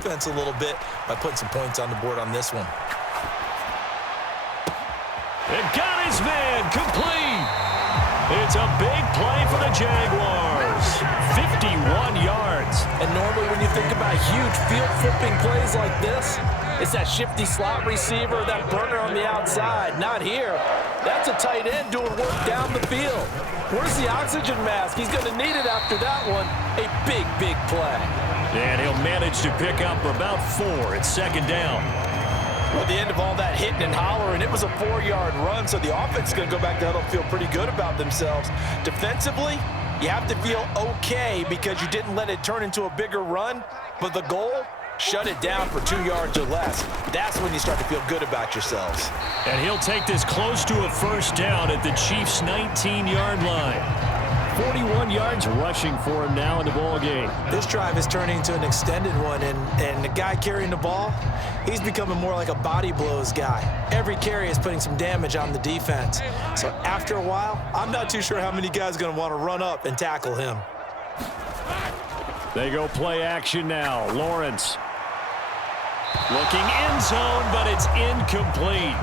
defense a little bit by putting some points on the board on this one. And got his man complete. It's a big play for the Jaguars. 51 yards. And normally when you think about huge field-flipping plays like this, it's that shifty slot receiver, that burner on the outside. Not here. That's a tight end doing work down the field. Where's the oxygen mask? He's going to need it after that one. A big, big play. And he'll manage to pick up about 4. It's second down. Well, at the end of all that hitting and hollering, it was a 4-yard run, so the offense is going to go back to huddle and feel pretty good about themselves. Defensively, you have to feel okay because you didn't let it turn into a bigger run, but the goal, shut it down for 2 yards or less. That's when you start to feel good about yourselves. And he'll take this close to a first down at the Chiefs' 19-yard line. 41 yards rushing for him now in the ball game. This drive is turning into an extended one, and the guy carrying the ball, he's becoming more like a body blows guy. Every carry is putting some damage on the defense. So after a while, I'm not too sure how many guys are going to want to run up and tackle him. They go play action now. Lawrence looking end zone, but it's incomplete.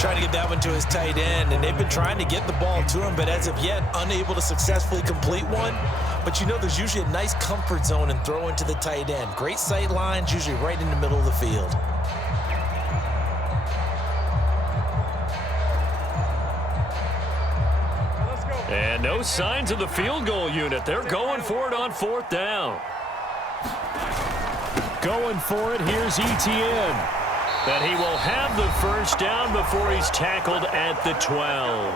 Trying to get that one to his tight end, and they've been trying to get the ball to him, but as of yet, unable to successfully complete one. But you know there's usually a nice comfort zone in throwing to the tight end. Great sight lines, usually right in the middle of the field. And no signs of the field goal unit. They're going for it on fourth down. Going for it, here's Etienne. But he will have the first down before he's tackled at the 12.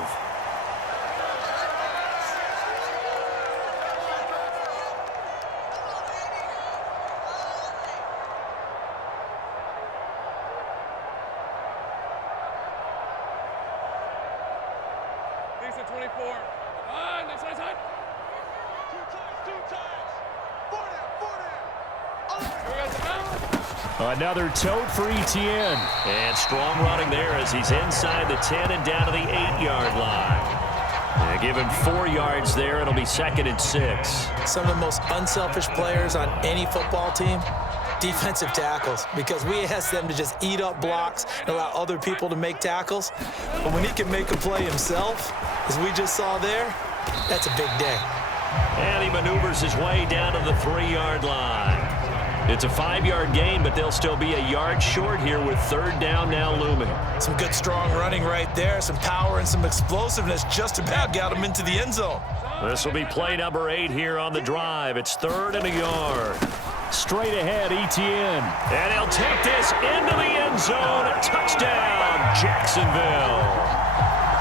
Thanks at 24. Next side. Two times. Another tote for Etienne. And strong running there as he's inside the 10 and down to the 8-yard line. They give him 4 yards there. It'll be 2nd and 6. Some of the most unselfish players on any football team, defensive tackles, because we ask them to just eat up blocks and allow other people to make tackles. But when he can make a play himself, as we just saw there, that's a big day. And he maneuvers his way down to the 3-yard line. It's a 5-yard gain, but they'll still be a yard short here with 3rd down now looming. Some good strong running right there, some power and some explosiveness just about got him into the end zone. This will be play number 8 here on the drive. It's 3rd and a yard. Straight ahead, Etienne. And he'll take this into the end zone. Touchdown, Jacksonville.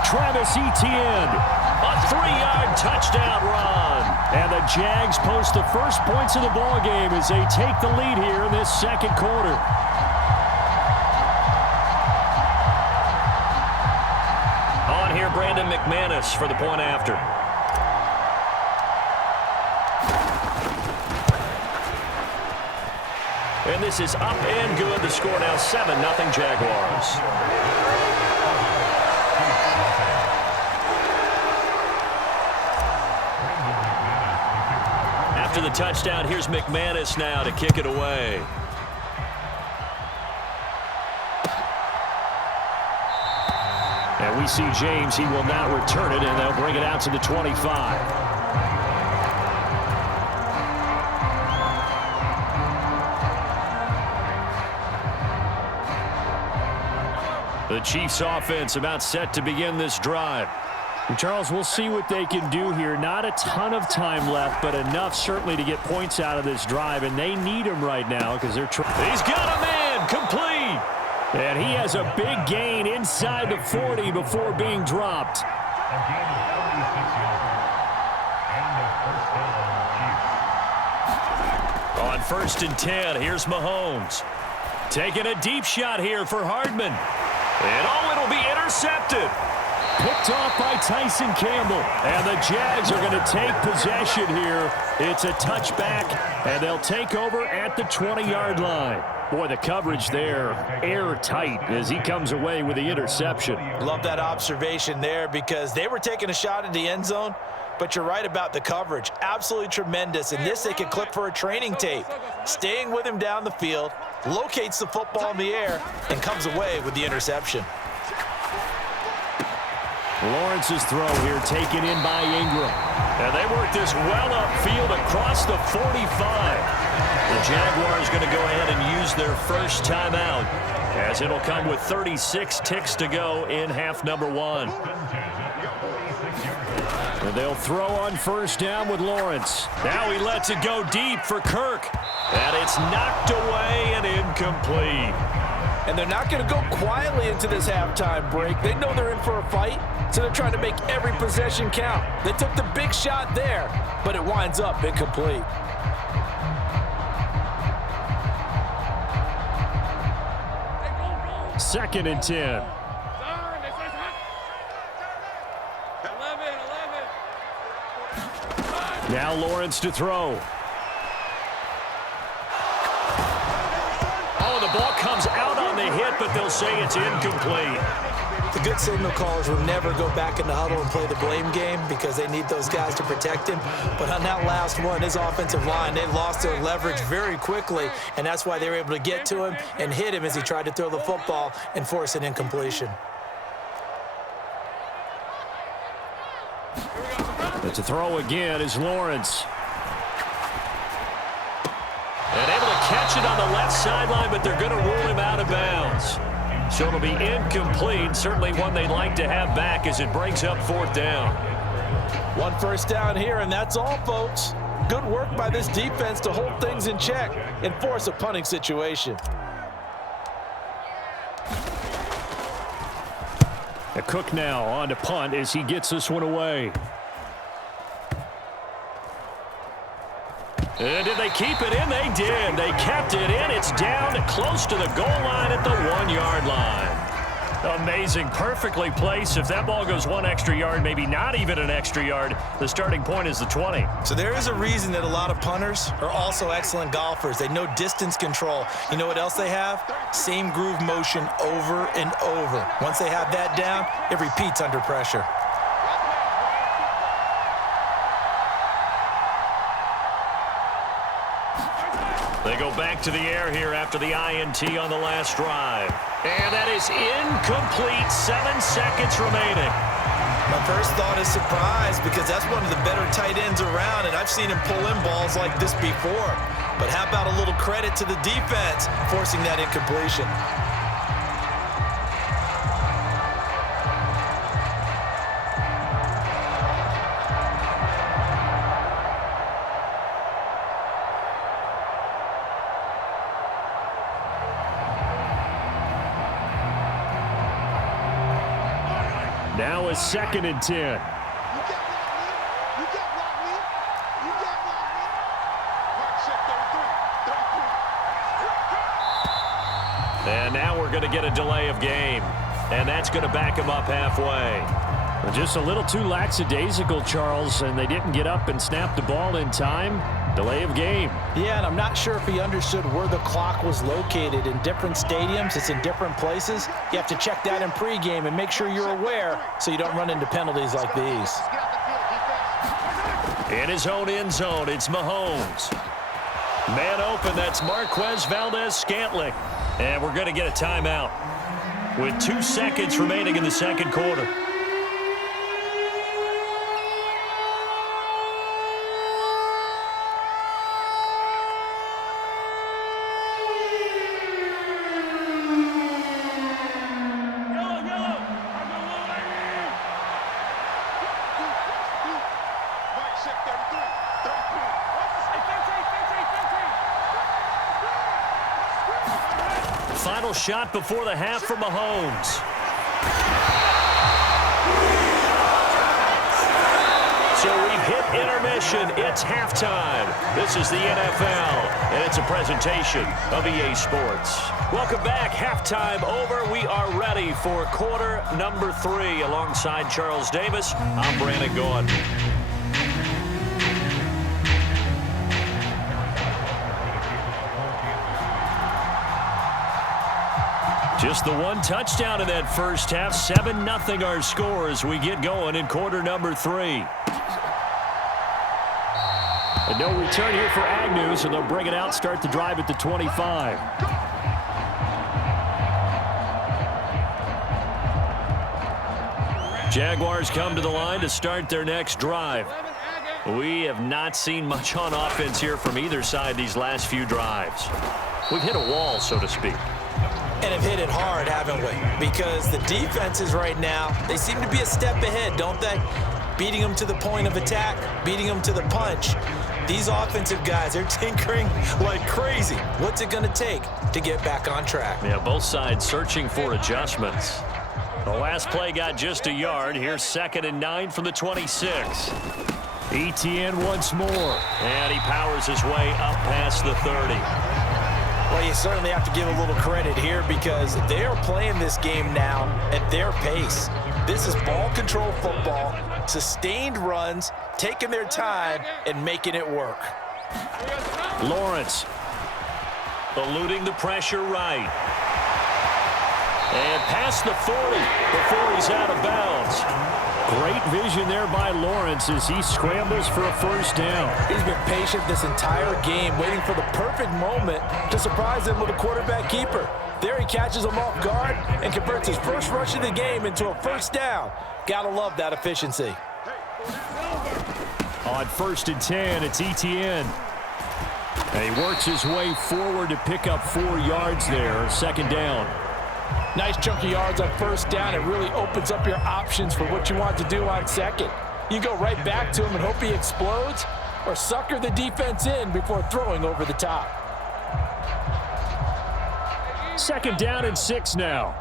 Travis Etienne, a 3-yard touchdown run. And the Jags post the first points of the ball game as they take the lead here in this second quarter. On here, Brandon McManus for the point after. And this is up and good. The score now 7-0 Jaguars. After the touchdown, here's McManus now to kick it away. And we see James. He will not return it, and they'll bring it out to the 25. The Chiefs offense about set to begin this drive. And Charles, we'll see what they can do here. Not a ton of time left, but enough certainly to get points out of this drive, and they need him right now because they're trying. He's got a man complete. And he has a big gain inside the 40 before being dropped. On 1st and 10, here's Mahomes. Taking a deep shot here for Hardman. And it'll be intercepted. Picked off by Tyson Campbell. And the Jags are going to take possession here. It's a touchback, and they'll take over at the 20-yard line. Boy, the coverage there, airtight as he comes away with the interception. Love that observation there because they were taking a shot at the end zone, But you're right about the coverage. Absolutely tremendous. And this they could clip for a training tape. Staying with him down the field, locates the football in the air, and comes away with the interception. Lawrence's throw here taken in by Ingram. And they work this well upfield across the 45. The Jaguars going to go ahead and use their first timeout, as it'll come with 36 ticks to go in half number 1. And they'll throw on first down with Lawrence. Now he lets it go deep for Kirk. And it's knocked away and incomplete. And they're not going to go quietly into this halftime break. They know they're in for a fight, so they're trying to make every possession count. They took the big shot there, but it winds up incomplete. Second and 10. Now Lawrence to throw. Oh, the ball comes out on the hit, but they'll say it's incomplete. The good signal callers will never go back in the huddle and play the blame game because they need those guys to protect him. But on that last one, his offensive line, they lost their leverage very quickly, and that's why they were able to get to him and hit him as he tried to throw the football and force an incompletion. But to throw again is Lawrence. And able to catch it on the left sideline, but they're going to rule him out of bounds. So it'll be incomplete, certainly one they'd like to have back as it brings up fourth down. One first down here, and that's all, folks. Good work by this defense to hold things in check and force a punting situation. A Cook now on to punt as he gets this one away. And did they keep it in? They did. They kept it in. It's down close to the goal line at the 1-yard line. Amazing. Perfectly placed. If that ball goes one extra yard, maybe not even an extra yard, the starting point is the 20. So there is a reason that a lot of punters are also excellent golfers. They know distance control. You know what else they have? Same groove motion over and over. Once they have that down, it repeats under pressure. They go back to the air here after the INT on the last drive. And that is incomplete. 7 seconds remaining. My first thought is surprise because that's one of the better tight ends around, and I've seen him pull in balls like this before. But how about a little credit to the defense forcing that incompletion? Now a second and 10. And now we're going to get a delay of game. And that's going to back him up halfway. Just a little too lackadaisical, Charles, and they didn't get up and snap the ball in time. Delay of game. Yeah, and I'm not sure if he understood where the clock was located. In different stadiums, it's in different places. You have to check that in pregame and make sure you're aware so you don't run into penalties like these. In his own end zone, it's Mahomes. Man open, that's Marquez Valdez-Scantling. And we're going to get a timeout with 2 seconds remaining in the second quarter. Final shot before the half for Mahomes. So we've hit intermission. It's halftime. This is the NFL, and it's a presentation of EA Sports. Welcome back. Halftime over. We are ready for quarter number 3. Alongside Charles Davis, I'm Brandon Gaughan. Just the one touchdown in that first half. 7-0 our score as we get going in quarter number 3. And no return here for Agnew, so they'll bring it out, start the drive at the 25. Jaguars come to the line to start their next drive. We have not seen much on offense here from either side these last few drives. We've hit a wall, so to speak. And have hit it hard, haven't we? Because the defenses right now, they seem to be a step ahead, don't they? Beating them to the point of attack, beating them to the punch. These offensive guys, they're tinkering like crazy. What's it going to take to get back on track? Yeah, both sides searching for adjustments. The last play got just a yard. Here's 2nd and 9 from the 26. ETN once more. And he powers his way up past the 30. Well, you certainly have to give a little credit here because they are playing this game now at their pace. This is ball control football, sustained runs, taking their time and making it work. Lawrence. Eluding the pressure right. And past the 40 before he's out of bounds. Great vision there by Lawrence as he scrambles for a first down. He's been patient this entire game, waiting for the perfect moment to surprise him with a quarterback keeper. There he catches him off guard and converts his first rush of the game into a first down. Gotta love that efficiency. On 1st and 10, it's ETN. And he works his way forward to pick up 4 yards there, 2nd down. Nice chunk of yards on first down. It really opens up your options for what you want to do on 2nd. You go right back to him and hope he explodes, or sucker the defense in before throwing over the top. 2nd down and 6 now.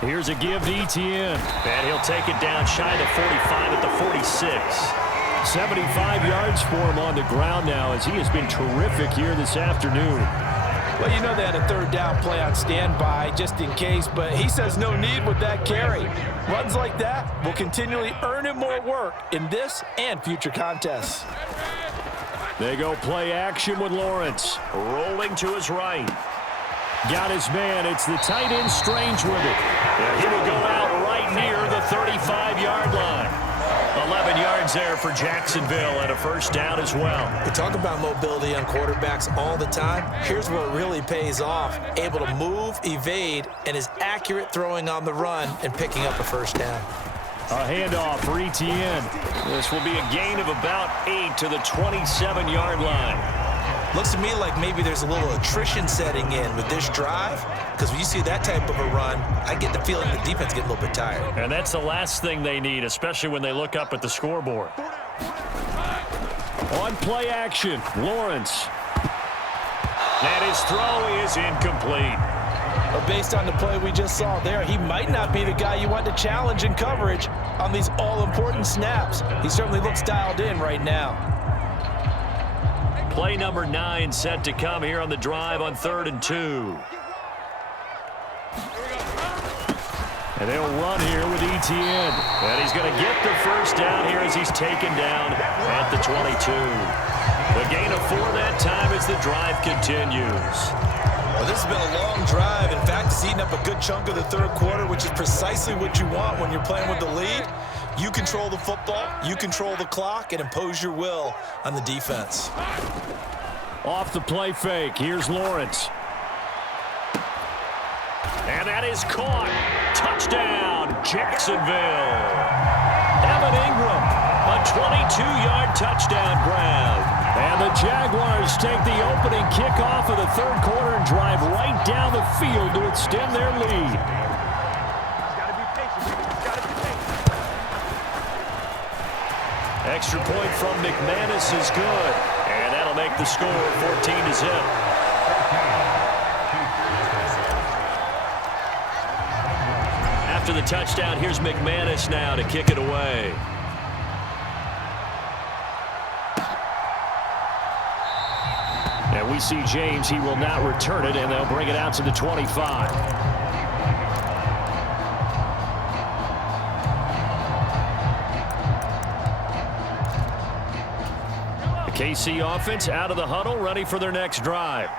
Here's a give to ETN. And he'll take it down shy of the 45 at the 46. 75 yards for him on the ground now as he has been terrific here this afternoon. Well, you know they had a 3rd down play on standby just in case, but he says no need with that carry. Runs like that will continually earn him more work in this and future contests. They go play action with Lawrence. Rolling to his right. Got his man. It's the tight end Strange with it. And he will go out right near the 35-yard line. 11 yards there for Jacksonville and a first down as well. We talk about mobility on quarterbacks all the time. Here's where it really pays off. Able to move, evade, and is accurate throwing on the run and picking up a first down. A handoff for ETN. This will be a gain of about 8 to the 27-yard line. Looks to me like maybe there's a little attrition setting in with this drive, because when you see that type of a run, I get the feeling the defense get a little bit tired. And that's the last thing they need, especially when they look up at the scoreboard. On play action, Lawrence. And his throw is incomplete. But based on the play we just saw there, he might not be the guy you want to challenge in coverage on these all-important snaps. He certainly looks dialed in right now. Play number 9 set to come here on the drive on 3rd and 2. And they'll run here with ETN. And he's going to get the first down here as he's taken down at the 22. The gain of 4 that time as the drive continues. Well, this has been a long drive. In fact, it's eaten up a good chunk of the 3rd quarter, which is precisely what you want when you're playing with the lead. You control the football, you control the clock, and impose your will on the defense. Off the play fake, here's Lawrence. And that is caught. Touchdown, Jacksonville. Evan Ingram, a 22-yard touchdown grab. And the Jaguars take the opening kickoff of the 3rd quarter and drive right down the field to extend their lead. Extra point from McManus is good. And that'll make the score 14-0. After the touchdown, here's McManus now to kick it away. And we see James. He will not return it, and they'll bring it out to the 25. The KC offense out of the huddle, ready for their next drive.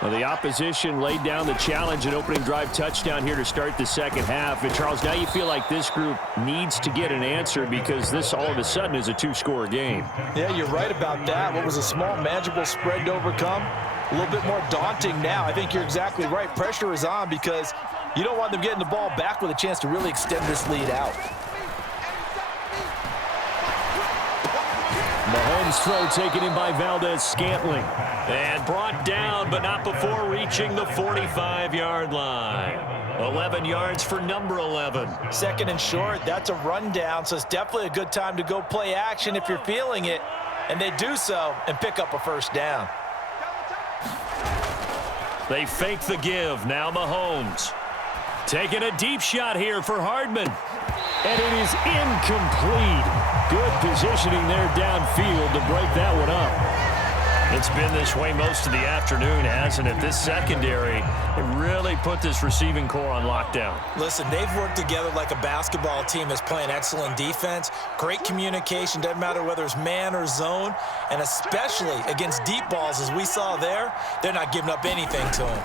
Well, the opposition laid down the challenge and opening drive touchdown here to start the second half. And, Charles, now you feel like this group needs to get an answer because this all of a sudden is a two-score game. Yeah, you're right about that. What was a small, manageable spread to overcome, a little bit more daunting now. I think you're exactly right. Pressure is on because you don't want them getting the ball back with a chance to really extend this lead out. Mahomes' throw taken in by Valdez-Scantling. And brought down, but not before reaching the 45-yard line. 11 yards for number 11. Second and short, that's a rundown, so it's definitely a good time to go play action if you're feeling it. And they do so and pick up a first down. They fake the give. Now Mahomes. Taking a deep shot here for Hardman. And it is incomplete. Good positioning there downfield to break that one up. It's been this way most of the afternoon, hasn't it? This secondary really put this receiving core on lockdown. Listen, they've worked together like a basketball team that's playing excellent defense. Great communication, doesn't matter whether it's man or zone. And especially against deep balls, as we saw there, they're not giving up anything to them.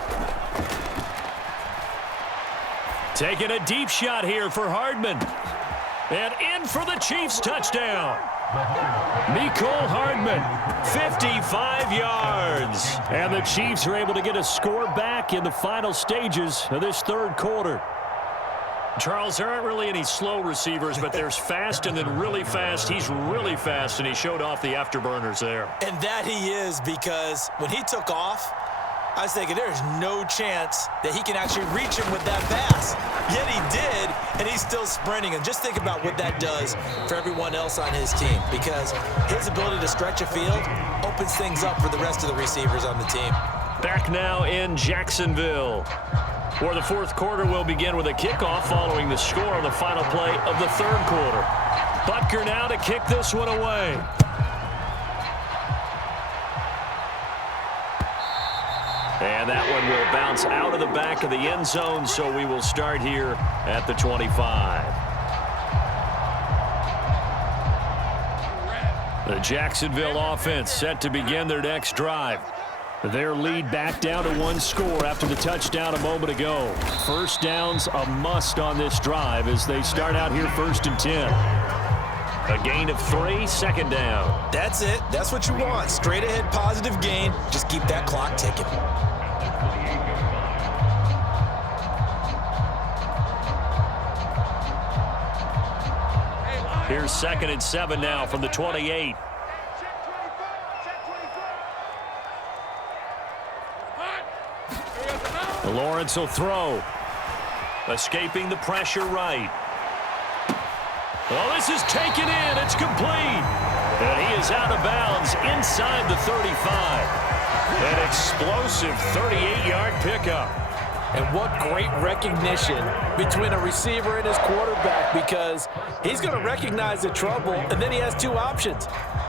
Taking a deep shot here for Hardman. And in for the Chiefs touchdown. Mecole Hardman, 55 yards. And the Chiefs are able to get a score back in the final stages of this third quarter. Charles, there aren't really any slow receivers, but there's fast and then really fast. He's really fast, and he showed off the afterburners there. And that he is, because when he took off, I was thinking there's no chance that he can actually reach him with that pass. Yet he did, and he's still sprinting. And just think about what that does for everyone else on his team, because his ability to stretch a field opens things up for the rest of the receivers on the team. Back now in Jacksonville, where the fourth quarter will begin with a kickoff following the score on the final play of the third quarter. Butker now to kick this one away. And that one will bounce out of the back of the end zone, so we will start here at the 25. The Jacksonville offense set to begin their next drive. Their lead back down to one score after the touchdown a moment ago. First down's a must on this drive as they start out here 1st and 10. A gain of 3, second down. That's it. That's what you want. Straight ahead positive gain. Just keep that clock ticking. Here's 2nd and 7 now from the 28. Lawrence will throw. Escaping the pressure right. Well, this is taken in. It's complete. And he is out of bounds inside the 35. An explosive 38-yard pickup. And what great recognition between a receiver and his quarterback, because he's going to recognize the trouble, and then he has two options.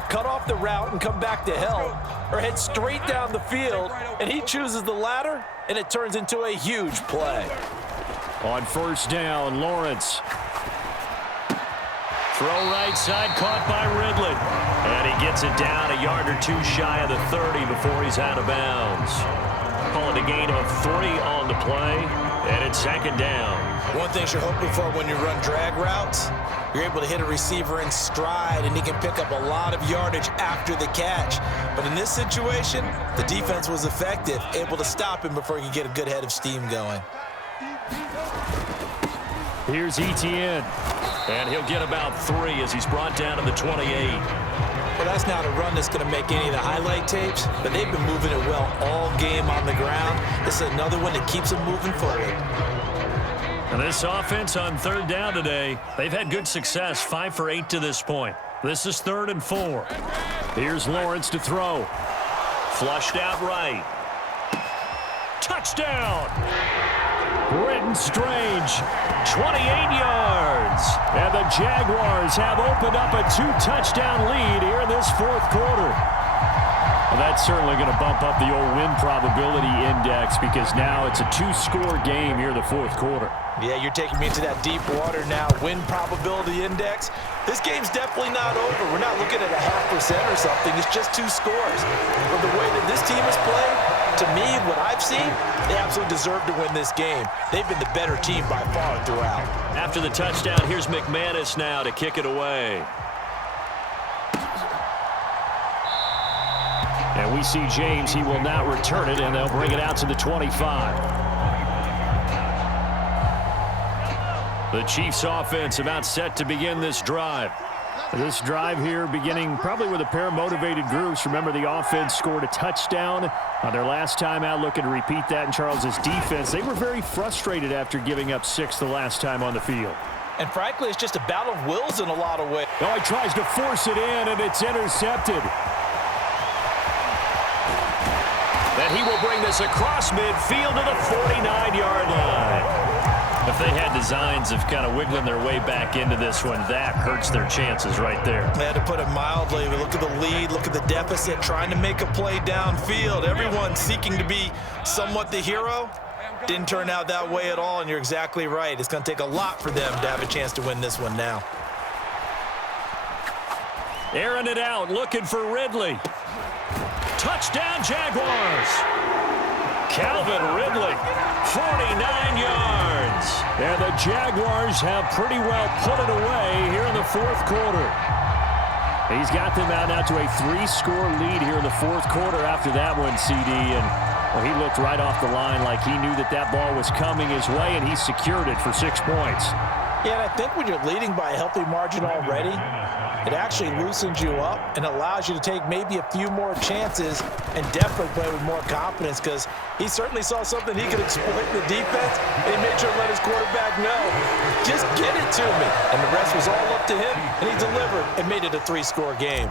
Cut off the route and come back to help, or head straight down the field, and he chooses the latter, and it turns into a huge play. On first down, Lawrence. Throw right side, caught by Ridley. And he gets it down a yard or two shy of the 30 before he's out of bounds. Call it a gain of 3 on the play, and it's 2nd down. One thing you're hoping for when you run drag routes, you're able to hit a receiver in stride, and he can pick up a lot of yardage after the catch. But in this situation, the defense was effective, able to stop him before he could get a good head of steam going. Here's Etienne. And he'll get about 3 as he's brought down to the 28. Well, that's not a run that's going to make any of the highlight tapes, but they've been moving it well all game on the ground. This is another one that keeps them moving forward. And this offense on 3rd down today, they've had good success, 5 for 8 to this point. This is 3rd and 4. Here's Lawrence to throw. Flushed out right. Touchdown! Britton Strange, 28 yards. And the Jaguars have opened up a 2-touchdown lead here in this fourth quarter. Well, that's certainly going to bump up the old win probability index because now it's a 2-score game here in the fourth quarter. Yeah, you're taking me into that deep water now. Win probability index. This game's definitely not over. We're not looking at a 0.5% or something. It's just 2 scores. But the way that this team has played, To me, what I've seen, they absolutely deserve to win this game. They've been the better team by far throughout. After the touchdown, here's McManus now to kick it away. And we see James. He will not return it, and they'll bring it out to the 25. The Chiefs offense about set to begin this drive. This drive here beginning probably with a pair of motivated groups. Remember, the offense scored a touchdown on their last time out, looking to repeat that in Charles's defense. They were very frustrated after giving up 6 the last time on the field. And frankly, it's just a battle of wills in a lot of ways. Oh, he tries to force it in, and it's intercepted. And he will bring this across midfield to the 49-yard line. If they had designs of kind of wiggling their way back into this one, that hurts their chances right there. They had to put it mildly. Look at the lead, look at the deficit, trying to make a play downfield. Everyone seeking to be somewhat the hero. Didn't turn out that way at all, and you're exactly right. It's going to take a lot for them to have a chance to win this one now. Airing it out, looking for Ridley. Touchdown, Jaguars. Calvin Ridley, 49 yards. And the Jaguars have pretty well put it away here in the fourth quarter. He's got them out now to a 3-score lead here in the fourth quarter after that one, CD. And well, he looked right off the line like he knew that that ball was coming his way, and he secured it for 6 points. Yeah, and I think when you're leading by a healthy margin already, it actually loosens you up and allows you to take maybe a few more chances and definitely play with more confidence, because he certainly saw something he could exploit in the defense, and he made sure to let his quarterback know, just get it to me. And the rest was all up to him, and he delivered and made it a 3-score game.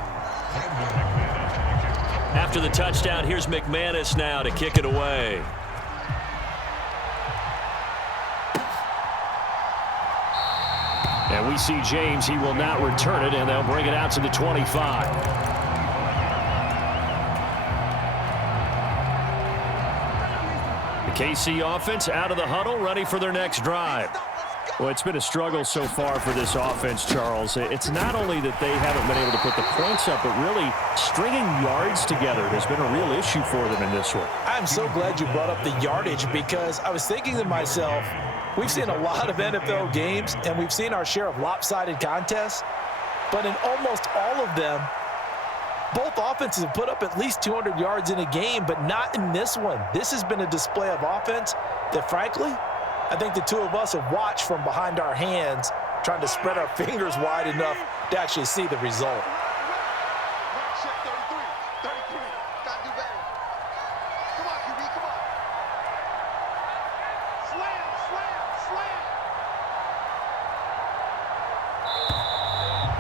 After the touchdown, here's McManus now to kick it away. And we see James. He will not return it, and they'll bring it out to the 25. The KC offense out of the huddle, ready for their next drive. Well, it's been a struggle so far for this offense, Charles. It's not only that they haven't been able to put the points up, but really stringing yards together has been a real issue for them in this one. I'm so glad you brought up the yardage, because I was thinking to myself, we've seen a lot of NFL games, and we've seen our share of lopsided contests, but in almost all of them, both offenses have put up at least 200 yards in a game, but not in this one. This has been a display of offense that, frankly, I think the two of us have watched from behind our hands, trying to spread our fingers wide enough to actually see the result.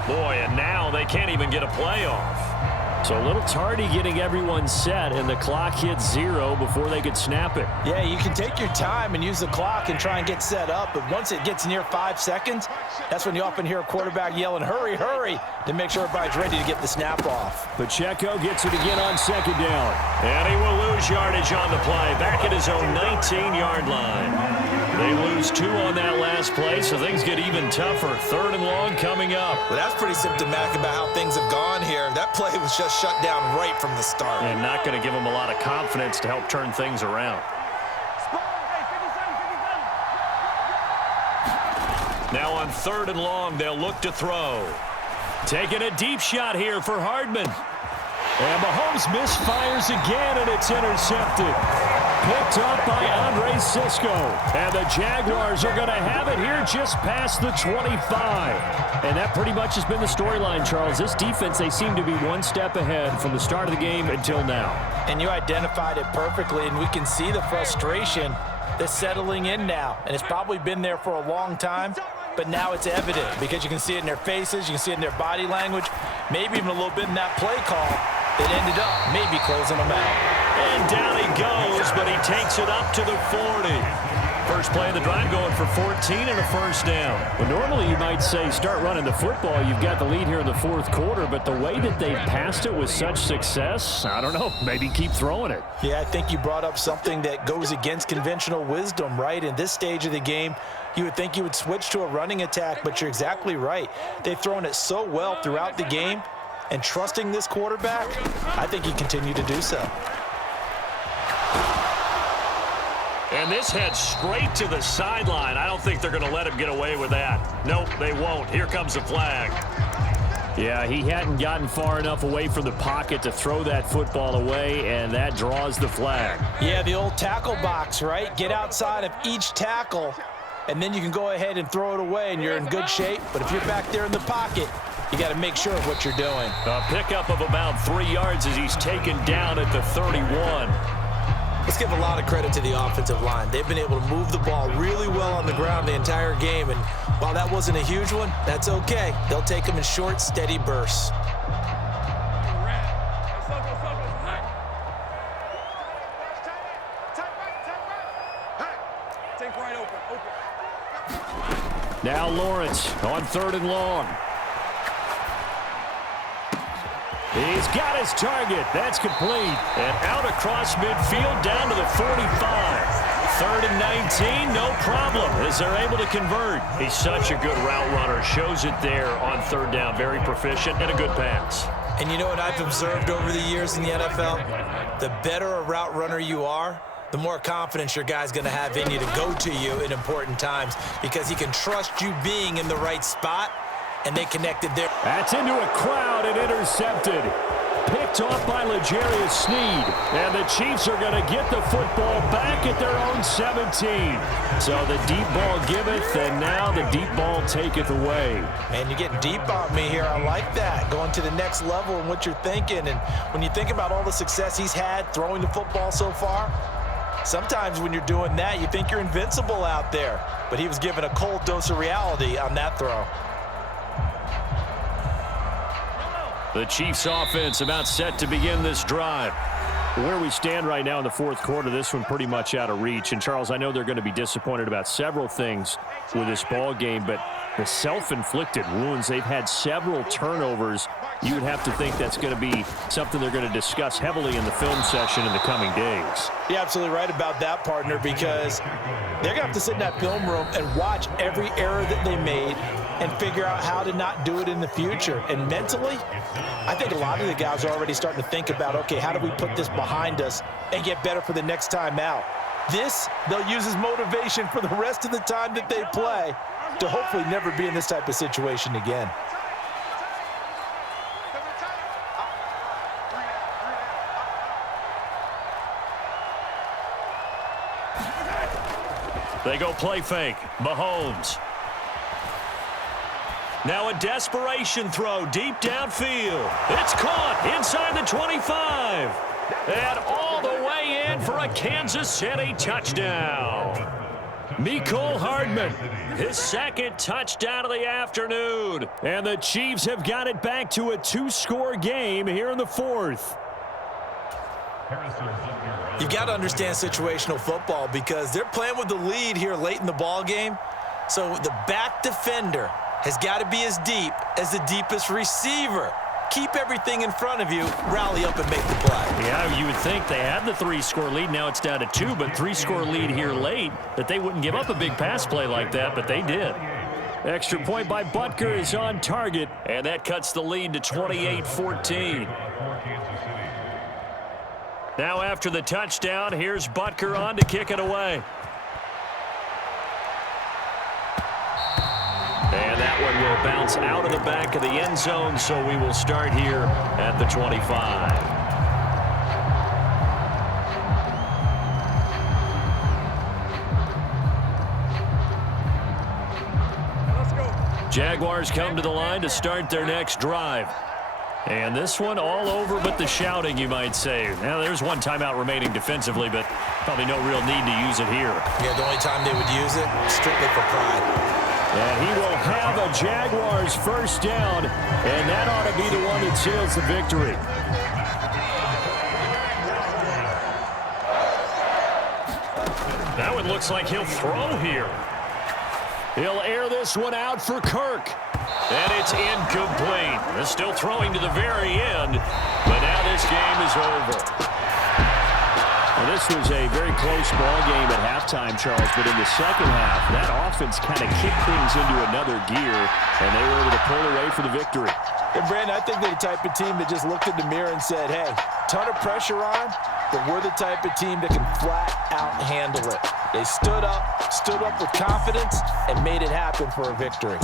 Boy, and now they can't even get a play off. So a little tardy getting everyone set, and the clock hits 0 before they could snap it. Yeah, you can take your time and use the clock and try and get set up, but once it gets near 5 seconds, that's when you often hear a quarterback yelling, hurry, hurry, to make sure everybody's ready to get the snap off. Pacheco gets it again on 2nd down. And he will lose yardage on the play, back at his own 19-yard line. They lose 2 on that last play, so things get even tougher. 3rd and long coming up. Well, that's pretty symptomatic about how things have gone here. That play was just shut down right from the start. And not going to give them a lot of confidence to help turn things around. Now on 3rd and long, they'll look to throw. Taking a deep shot here for Hardman. And Mahomes misfires again, and it's intercepted. Picked up by Andre Cisco. And the Jaguars are going to have it here just past the 25. And that pretty much has been the storyline, Charles. This defense, they seem to be one step ahead from the start of the game until now. And you identified it perfectly, and we can see the frustration that's settling in now. And it's probably been there for a long time, but now it's evident because you can see it in their faces, you can see it in their body language, maybe even a little bit in that play call that ended up maybe closing them out. And down he goes, but he takes it up to the 40. First play of the drive going for 14 and a first down. Well, normally you might say start running the football. You've got the lead here in the fourth quarter, but the way that they've passed it with such success, I don't know, maybe keep throwing it. Yeah, I think you brought up something that goes against conventional wisdom, right? In this stage of the game, you would think you would switch to a running attack, but you're exactly right. They've thrown it so well throughout the game, and trusting this quarterback, I think he continued to do so. And this heads straight to the sideline. I don't think they're going to let him get away with that. Nope, they won't. Here comes the flag. Yeah, he hadn't gotten far enough away from the pocket to throw that football away, and that draws the flag. Yeah, the old tackle box, right? Get outside of each tackle, and then you can go ahead and throw it away, and you're in good shape. But if you're back there in the pocket, you got to make sure of what you're doing. A pickup of about 3 yards as he's taken down at the 31. Let's give a lot of credit to the offensive line. They've been able to move the ball really well on the ground the entire game, and while that wasn't a huge one, that's okay. They'll take them in short, steady bursts. Now Lawrence on 3rd and long. He's got his target. That's complete. And out across midfield down to the 45. 3rd and 19, no problem, as they're able to convert. He's such a good route runner. Shows it there on 3rd down. Very proficient and a good pass. And you know what I've observed over the years in the NFL? The better a route runner you are, the more confidence your guy's going to have in you to go to you in important times, because he can trust you being in the right spot, and they connected there. That's into a crowd and intercepted. Picked off by L'Jarius Sneed. And the Chiefs are going to get the football back at their own 17. So the deep ball giveth, and now the deep ball taketh away. Man, you're getting deep on me here. I like that. Going to the next level and what you're thinking. And when you think about all the success he's had throwing the football so far, sometimes when you're doing that, you think you're invincible out there. But he was given a cold dose of reality on that throw. The Chiefs offense about set to begin this drive. Where we stand right now in the 4th quarter, this one pretty much out of reach. And, Charles, I know they're going to be disappointed about several things with this ball game, but the self-inflicted wounds, they've had several turnovers. You would have to think that's going to be something they're going to discuss heavily in the film session in the coming days. You're absolutely right about that, partner, because they're going to have to sit in that film room and watch every error that they made and figure out how to not do it in the future. And mentally, I think a lot of the guys are already starting to think about, okay, how do we put this behind us and get better for the next time out? This, they'll use as motivation for the rest of the time that they play to hopefully never be in this type of situation again. They go play fake. Mahomes. Now a desperation throw deep downfield. It's caught inside the 25. And all the way in for a Kansas City touchdown. Mecole Hardman, his 2nd touchdown of the afternoon. And the Chiefs have got it back to a 2-score game here in the 4th. You've got to understand situational football because they're playing with the lead here late in the ball game. So the back defender has got to be as deep as the deepest receiver. Keep everything in front of you, rally up and make the play. Yeah, you would think they had the 3-score lead. Now it's down to 2, but 3-score lead here late, that they wouldn't give up a big pass play like that, but they did. Extra point by Butker is on target. And that cuts the lead to 28-14. Now after the touchdown, here's Butker on to kick it away. And that one will bounce out of the back of the end zone, so we will start here at the 25. Jaguars come to the line to start their next drive. And this one all over but the shouting, you might say. Now, there's one timeout remaining defensively, but probably no real need to use it here. Yeah, the only time they would use it, strictly for pride. And he will have a Jaguars first down, and that ought to be the one that seals the victory. That one looks like he'll throw here. He'll air this one out for Kirk. And it's incomplete. They're still throwing to the very end, but now this game is over. Well, this was a very close ball game at halftime, Charles, but in the second half, that offense kind of kicked things into another gear, and they were able to pull away for the victory. And, Brandon, I think they're the type of team that just looked in the mirror and said, hey, ton of pressure on, but we're the type of team that can flat out handle it. They stood up with confidence, and made it happen for a victory.